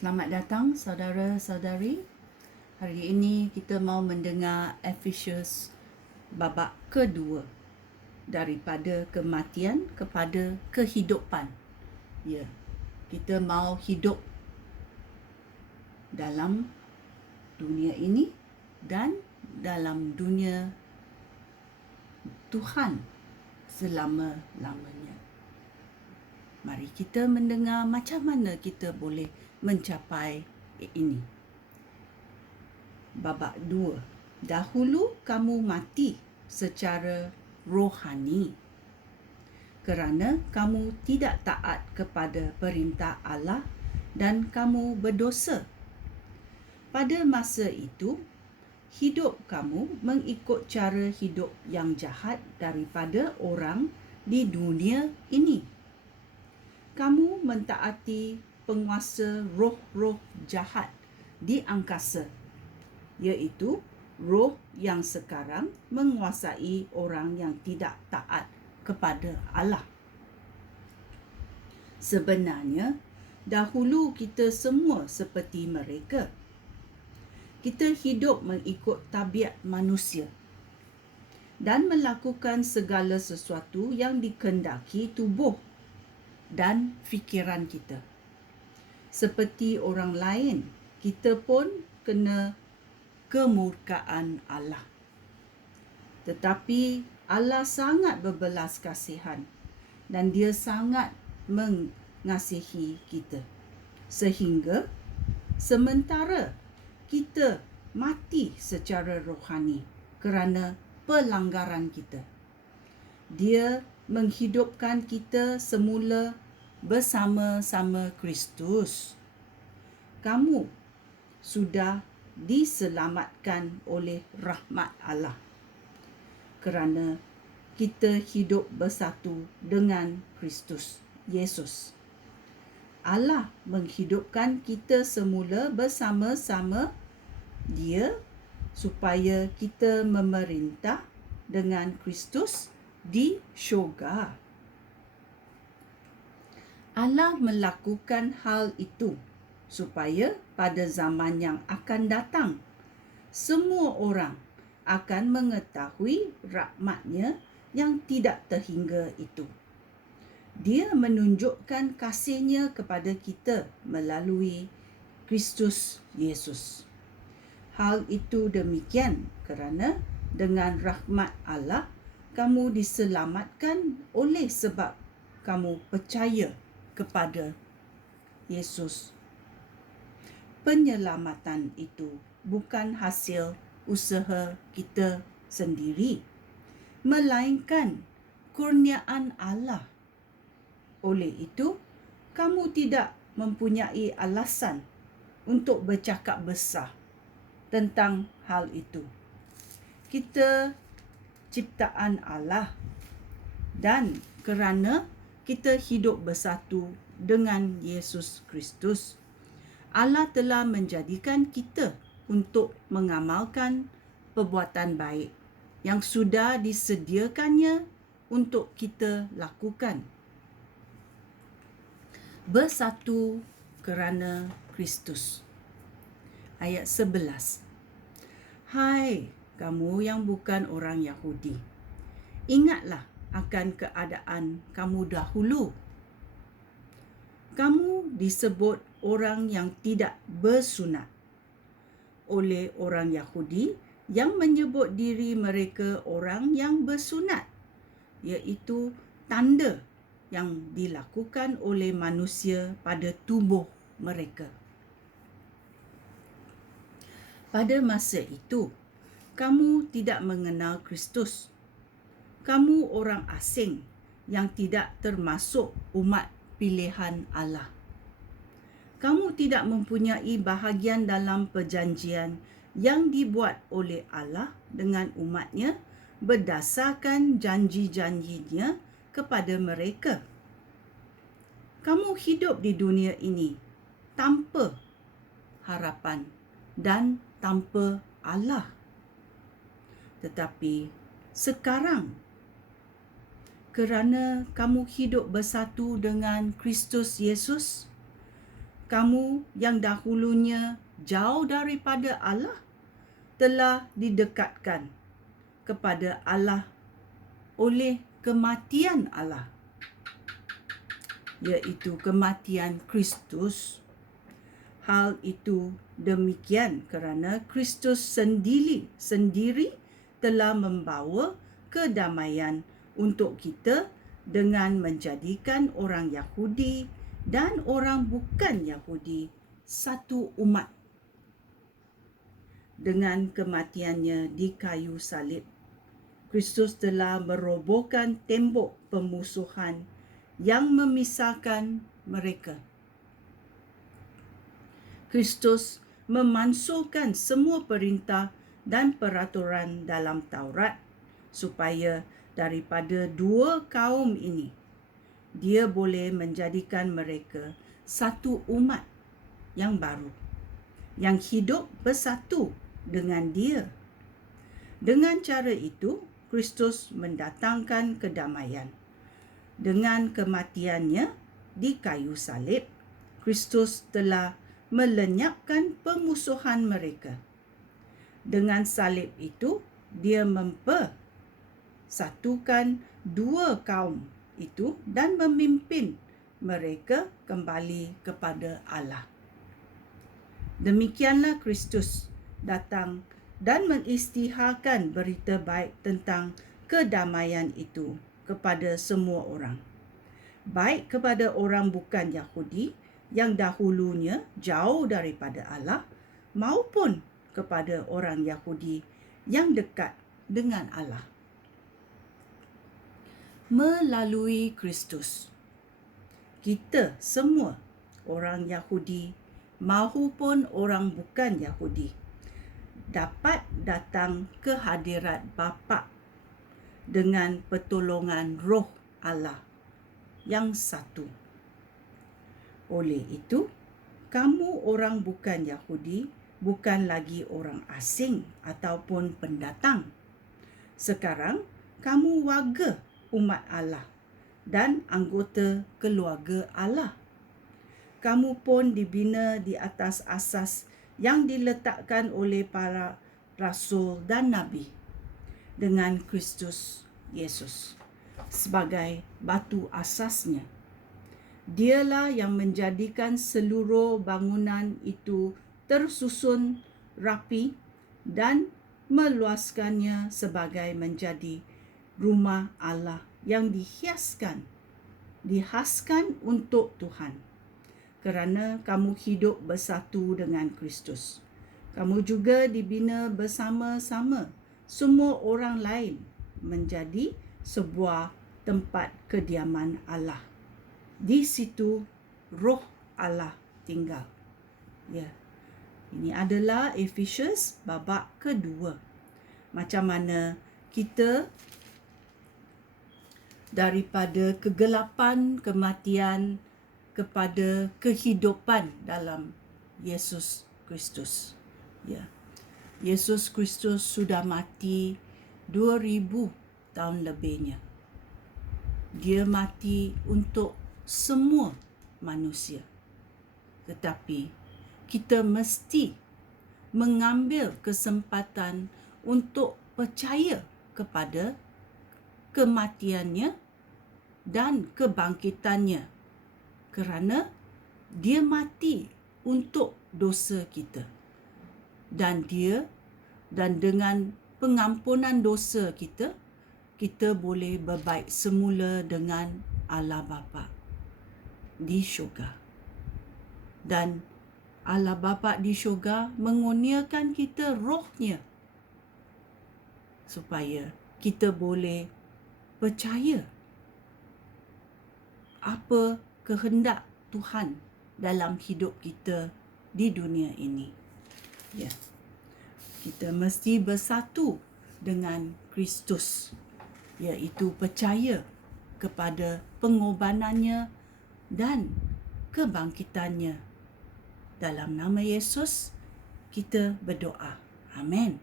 Selamat datang saudara-saudari. Hari ini kita mau mendengar Efesius babak kedua, daripada kematian kepada kehidupan. Ya, kita mau hidup dalam dunia ini dan dalam dunia Tuhan selama-lamanya. Mari kita mendengar macam mana kita boleh mencapai ini. Babak 2. Dahulu kamu mati secara rohani kerana kamu tidak taat kepada perintah Allah dan kamu berdosa. Pada masa itu, hidup kamu mengikut cara hidup yang jahat daripada orang di dunia ini. Kamu mentaati penguasa roh-roh jahat di angkasa, iaitu roh yang sekarang menguasai orang yang tidak taat kepada Allah. Sebenarnya, dahulu kita semua seperti mereka. Kita hidup mengikut tabiat manusia dan melakukan segala sesuatu yang dikehendaki tubuh dan fikiran kita. Seperti orang lain, kita pun kena kemurkaan Allah. Tetapi Allah sangat berbelas kasihan dan Dia sangat mengasihi kita. Sehingga sementara kita mati secara rohani kerana pelanggaran kita, Dia menghidupkan kita semula bersama-sama Kristus. Kamu sudah diselamatkan oleh rahmat Allah kerana kita hidup bersatu dengan Kristus Yesus. Allah menghidupkan kita semula bersama-sama Dia supaya kita memerintah dengan Kristus di syurga. Allah melakukan hal itu supaya pada zaman yang akan datang, semua orang akan mengetahui rahmat-Nya yang tidak terhingga itu. Dia menunjukkan kasih-Nya kepada kita melalui Kristus Yesus. Hal itu demikian kerana dengan rahmat Allah, kamu diselamatkan oleh sebab kamu percaya kepada Yesus. Penyelamatan itu bukan hasil usaha kita sendiri, melainkan kurniaan Allah. Oleh itu, kamu tidak mempunyai alasan untuk bercakap besar tentang hal itu. Kita ciptaan Allah dan kerana kita hidup bersatu dengan Yesus Kristus, Allah telah menjadikan kita untuk mengamalkan perbuatan baik yang sudah disediakannya untuk kita lakukan. Bersatu kerana Kristus. Ayat 11. Hai kamu yang bukan orang Yahudi, ingatlah akan keadaan kamu dahulu. Kamu disebut orang yang tidak bersunat oleh orang Yahudi yang menyebut diri mereka orang yang bersunat, iaitu tanda yang dilakukan oleh manusia pada tubuh mereka. Pada masa itu, kamu tidak mengenal Kristus. Kamu orang asing yang tidak termasuk umat pilihan Allah. Kamu tidak mempunyai bahagian dalam perjanjian yang dibuat oleh Allah dengan umat-Nya berdasarkan janji-janji-Nya kepada mereka. Kamu hidup di dunia ini tanpa harapan dan tanpa Allah. Tetapi sekarang, kerana kamu hidup bersatu dengan Kristus Yesus, kamu yang dahulunya jauh daripada Allah telah didekatkan kepada Allah oleh kematian Allah, iaitu kematian Kristus. Hal itu demikian kerana Kristus sendiri telah membawa kedamaian untuk kita dengan menjadikan orang Yahudi dan orang bukan Yahudi satu umat. Dengan kematiannya di kayu salib, Kristus telah merobohkan tembok pemusuhan yang memisahkan mereka. Kristus memansuhkan semua perintah dan peraturan dalam Taurat supaya daripada dua kaum ini, Dia boleh menjadikan mereka satu umat yang baru, yang hidup bersatu dengan Dia. Dengan cara itu, Kristus mendatangkan kedamaian. Dengan kematiannya di kayu salib, Kristus telah melenyapkan pemusuhan mereka. Dengan salib itu, Dia mempersatukan dua kaum itu dan memimpin mereka kembali kepada Allah. Demikianlah Kristus datang dan mengisytiharkan berita baik tentang kedamaian itu kepada semua orang, baik kepada orang bukan Yahudi yang dahulunya jauh daripada Allah, maupun kepada orang Yahudi yang dekat dengan Allah. Melalui Kristus, kita semua, orang Yahudi maupun orang bukan Yahudi, dapat datang ke hadirat Bapa dengan pertolongan Roh Allah yang satu. Oleh itu, kamu orang bukan Yahudi bukan lagi orang asing ataupun pendatang. Sekarang kamu warga umat Allah dan anggota keluarga Allah. Kamu pun dibina di atas asas yang diletakkan oleh para rasul dan nabi, dengan Kristus Yesus sebagai batu asasnya. Dialah yang menjadikan seluruh bangunan itu tersusun rapi dan meluaskannya sebagai menjadi rumah Allah yang dihaskan untuk Tuhan. Kerana kamu hidup bersatu dengan Kristus, kamu juga dibina bersama-sama semua orang lain menjadi sebuah tempat kediaman Allah. Di situ Roh Allah tinggal. Ya. Ini adalah Efesius babak kedua. Macam mana kita daripada kegelapan kematian kepada kehidupan dalam Yesus Kristus. Ya. Yesus Kristus sudah mati 2000 tahun lebihnya. Dia mati untuk semua manusia. Tetapi kita mesti mengambil kesempatan untuk percaya kepada kematiannya dan kebangkitannya, kerana Dia mati untuk dosa kita. Dan dengan pengampunan dosa kita, kita boleh berbaik semula dengan Allah Bapa di syurga. Dan Allah Bapa di syurga mengurniakan kita rohnya supaya kita boleh percaya apa kehendak Tuhan dalam hidup kita di dunia ini. Ya. Kita mesti bersatu dengan Kristus, iaitu percaya kepada pengorbanannya dan kebangkitannya. Dalam nama Yesus kita berdoa. Amin.